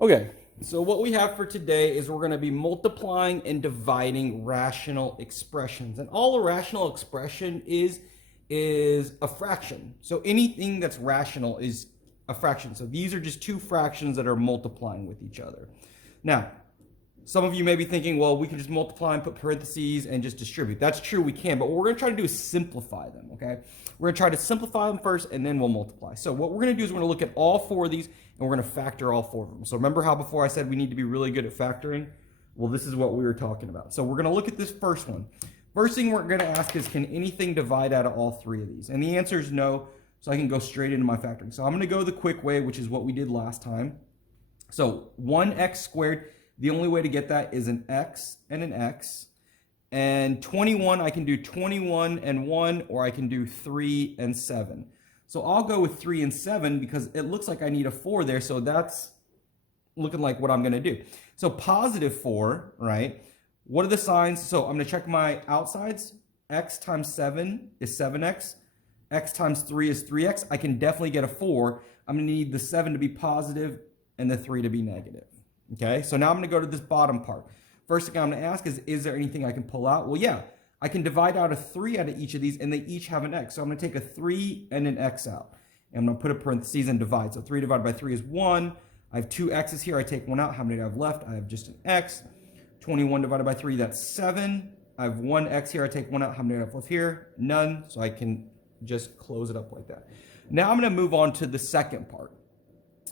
Okay, so what we have for today is we're going to be multiplying and dividing rational expressions. And all a rational expression is a fraction. So anything that's rational is a fraction. So these are just two fractions that are multiplying with each other. Now, some of you may be thinking, well, we can just multiply and put parentheses and just distribute. That's true, we can, but what we're going to try to do is simplify them, okay? We're going to try to simplify them first, and then we'll multiply. So what we're going to do is we're going to look at all four of these, and we're going to factor all four of them. So remember how before I said we need to be really good at factoring? Well, this is what we were talking about. So we're going to look at this first one. First thing we're going to ask is, can anything divide out of all three of these? And the answer is no, so I can go straight into my factoring. So I'm going to go the quick way, which is what we did last time. So 1x squared, the only way to get that is an x and an x. And 21, I can do 21 and 1, or I can do 3 and 7. So I'll go with 3 and 7 because it looks like I need a 4 there, so that's looking like what I'm going to do. So positive 4, right? What are the signs? So I'm going to check my outsides. X times 7 is 7x. X times 3 is 3x. I can definitely get a 4. I'm going to need the 7 to be positive and the 3 to be negative. Okay, so now I'm going to go to this bottom part. First thing I'm going to ask is there anything I can pull out? Well, yeah, I can divide out a 3 out of each of these, and they each have an x. So I'm going to take a 3 and an x out. And I'm going to put a parentheses and divide. So 3 divided by 3 is 1. I have two x's here. I take one out. How many do I have left? I have just an x. 21 divided by 3, that's 7. I have one x here. I take one out. How many do I have left here? None. So I can just close it up like that. Now I'm going to move on to the second part.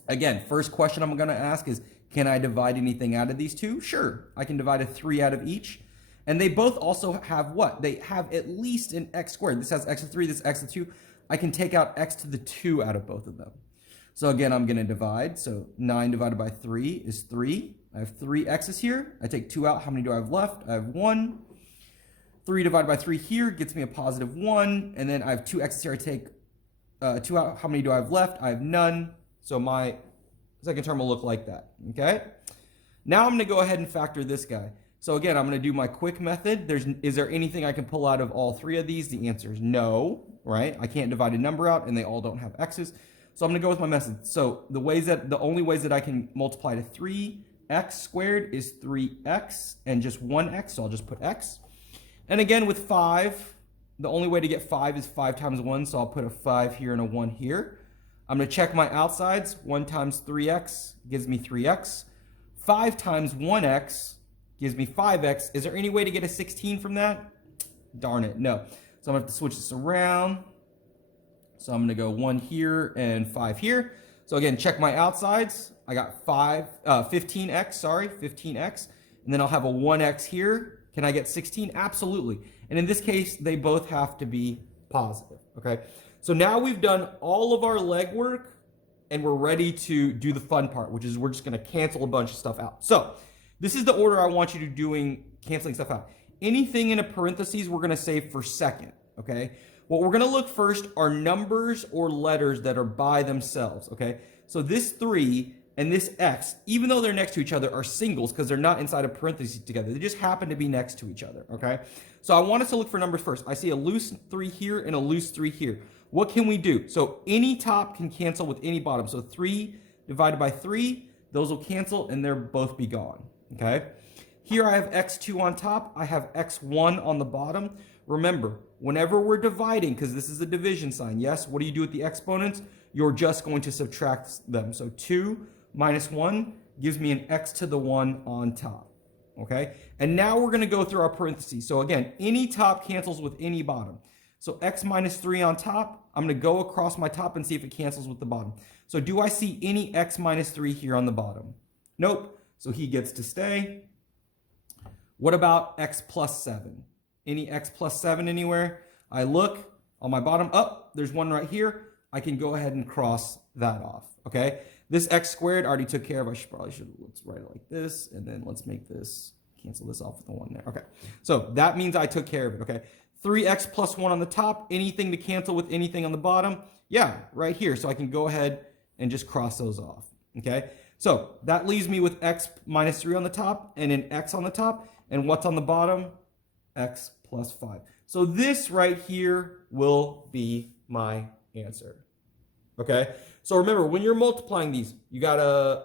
Again, first question I'm going to ask is, can I divide anything out of these two? Sure, I can divide a 3 out of each. And they both also have what? They have at least an x squared. This has x to the 3, this x to the 2. I can take out x to the 2 out of both of them. So again, I'm going to divide. So 9 divided by 3 is 3. I have 3 x's here. I take 2 out. How many do I have left? I have 1. 3 divided by 3 here gets me a positive 1. And then I have 2 x's here. I take 2 out. How many do I have left? I have none. So my second term will look like that, okay? Now I'm going to go ahead and factor this guy. So again, I'm going to do my quick method. Is there anything I can pull out of all three of these? The answer is no, right? I can't divide a number out, and they all don't have x's. So I'm going to go with my method. So the only ways that I can multiply to 3x squared is 3x and just 1x, so I'll just put x. And again, with 5, the only way to get 5 is 5 times 1, so I'll put a 5 here and a 1 here. I'm going to check my outsides. 1 times 3x gives me 3x. 5 times 1x gives me 5x. Is there any way to get a 16 from that? Darn it, no. So I'm going to have to switch this around. So I'm going to go 1 here and 5 here. So again, check my outsides. I got 15x. And then I'll have a 1x here. Can I get 16? Absolutely. And in this case, they both have to be positive, okay? So now we've done all of our legwork, and we're ready to do the fun part, which is we're just going to cancel a bunch of stuff out. So this is the order I want you to doing canceling stuff out. Anything in a parentheses we're going to save for second, okay? What we're going to look first are numbers or letters that are by themselves, okay? So this 3 and this x, even though they're next to each other, are singles because they're not inside a parentheses together. They just happen to be next to each other, okay? So I want us to look for numbers first. I see a loose 3 here and a loose 3 here. What can we do? So any top can cancel with any bottom. So 3 divided by 3, those will cancel and they'll both be gone, okay? Here I have x2 on top. I have x1 on the bottom. Remember, whenever we're dividing, because this is a division sign, yes, what do you do with the exponents? You're just going to subtract them. So 2 minus 1 gives me an x to the 1 on top, okay? And now we're going to go through our parentheses. So again, any top cancels with any bottom. So x minus 3 on top, I'm going to go across my top and see if it cancels with the bottom. So do I see any x minus 3 here on the bottom? Nope. So he gets to stay. What about x plus 7? Any x plus 7 anywhere? I look on my bottom. Oh, there's one right here. I can go ahead and cross that off, okay? This x squared I already took care of. Let's write it like this, and then let's make this, cancel this off with the 1 there. Okay, so that means I took care of it, okay? 3x plus 1 on the top, anything to cancel with anything on the bottom? Yeah, right here. So I can go ahead and just cross those off, okay? So that leaves me with x minus 3 on the top and an x on the top. And what's on the bottom? X plus 5. So this right here will be my answer, okay? So remember, when you're multiplying these, you gotta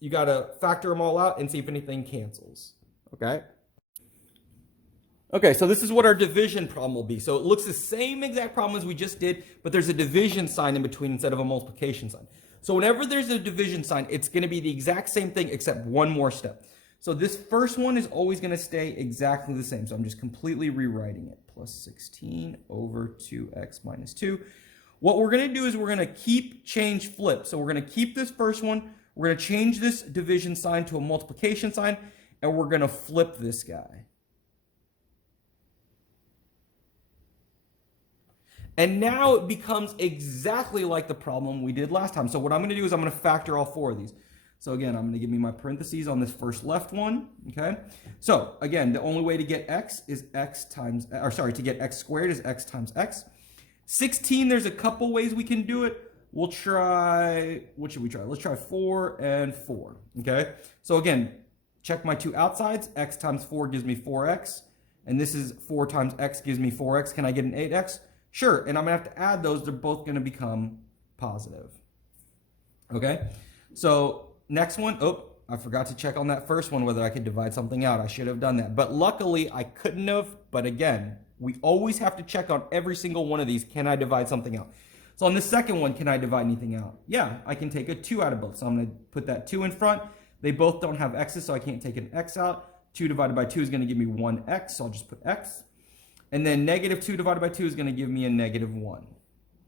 you got to factor them all out and see if anything cancels. Okay? Okay, so this is what our division problem will be. So it looks the same exact problem as we just did, but there's a division sign in between instead of a multiplication sign. So whenever there's a division sign, it's going to be the exact same thing except one more step. So this first one is always going to stay exactly the same. So I'm just completely rewriting it. Plus 16 over 2x minus 2. What we're going to do is we're going to keep, change, flip. So we're going to keep this first one. We're going to change this division sign to a multiplication sign, and we're going to flip this guy. And now it becomes exactly like the problem we did last time. So what I'm going to do is I'm going to factor all four of these. So again, I'm going to give me my parentheses on this first left one, okay? So again, the only way to get x is x times, or sorry, to get x squared is x times x. 16, there's a couple ways we can do it. We'll try, what should we try? Let's try 4 and 4, okay? So again, check my two outsides. X times 4 gives me 4x, and this is 4 times x gives me 4x. Can I get an 8x? Sure, and I'm going to have to add those. They're both going to become positive, okay? So next one, oh, I forgot to check on that first one whether I could divide something out. I should have done that, but luckily I couldn't have. But again, we always have to check on every single one of these. Can I divide something out? So on the second one, can I divide anything out? Yeah, I can take a 2 out of both. So I'm going to put that 2 in front. They both don't have x's, so I can't take an x out. 2 divided by 2 is going to give me 1x, so I'll just put x. And then negative 2 divided by 2 is going to give me a negative 1.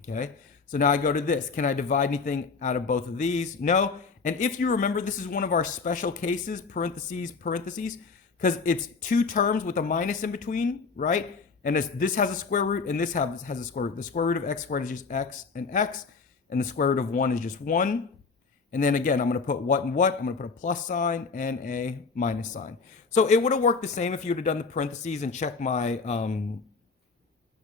Okay, so now I go to this. Can I divide anything out of both of these? No. And if you remember, this is one of our special cases, parentheses, parentheses, because it's two terms with a minus in between, right? And this has a square root and this has a square root. The square root of x squared is just x, and the square root of 1 is just 1. And then again, I'm going to put what and what. I'm going to put a plus sign and a minus sign. So it would have worked the same if you would have done the parentheses and checked my,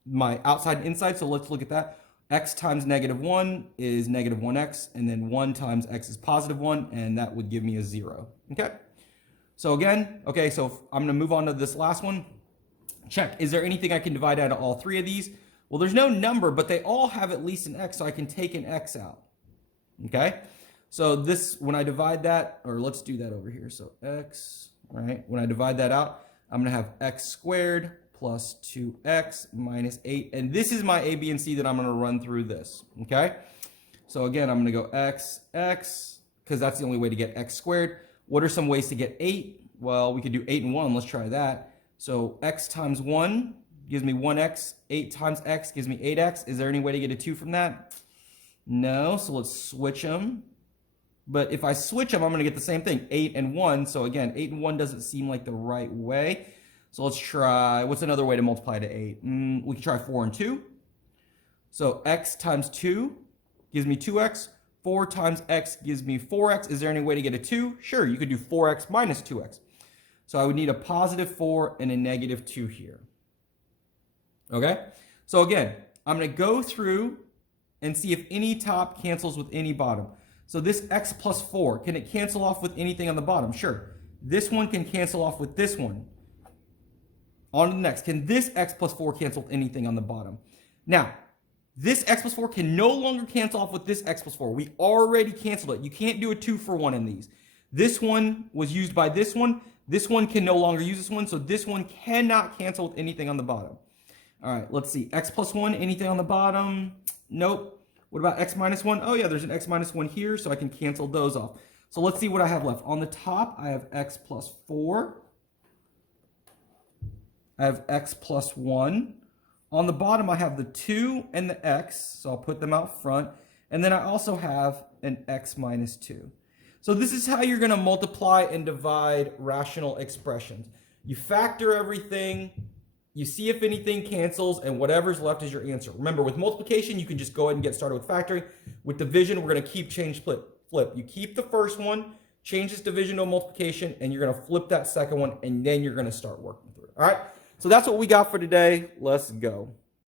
my outside and inside. So let's look at that. X times negative 1 is negative 1x, and then 1 times x is positive 1, and that would give me a 0. Okay? So again, okay, so I'm going to move on to this last one. Check. Is there anything I can divide out of all three of these? Well, there's no number, but they all have at least an x, so I can take an x out. Okay? So this, when I divide that, or let's do that over here. So x, right? When I divide that out, I'm going to have x squared plus 2x minus 8. And this is my a, b, and c that I'm going to run through this. Okay? So again, I'm going to go x, because that's the only way to get x squared. What are some ways to get 8? Well, we could do 8 and 1. Let's try that. So x times 1 gives me 1x. 8 times x gives me 8x. Is there any way to get a 2 from that? No. So let's switch them. But if I switch them, I'm going to get the same thing, 8 and 1. So again, 8 and 1 doesn't seem like the right way. So let's try, what's another way to multiply to 8? We can try 4 and 2. So x times 2 gives me 2x. 4 times x gives me 4x. Is there any way to get a 2? Sure, you could do 4x minus 2x. So I would need a positive 4 and a negative 2 here. Okay? So again, I'm going to go through and see if any top cancels with any bottom. So this x plus 4, can it cancel off with anything on the bottom? Sure. This one can cancel off with this one. On to the next. Can this x plus 4 cancel with anything on the bottom? Now, this x plus 4 can no longer cancel off with this x plus 4. We already canceled it. You can't do a 2 for 1 in these. This one was used by this one. This one can no longer use this one. So this one cannot cancel with anything on the bottom. All right, let's see. X plus 1, anything on the bottom? Nope. What about x minus 1? Oh yeah, there's an x minus 1 here, so I can cancel those off. So let's see what I have left. On the top, I have x plus 4. I have x plus 1. On the bottom, I have the 2 and the x, so I'll put them out front. And then I also have an x minus 2. So this is how you're going to multiply and divide rational expressions. You factor everything, you see if anything cancels, and whatever's left is your answer. Remember, with multiplication, you can just go ahead and get started with factoring. With division, we're going to keep, change, flip. You keep the first one, change this division to multiplication, and you're going to flip that second one, and then you're going to start working through it. All right? So that's what we got for today. Let's go.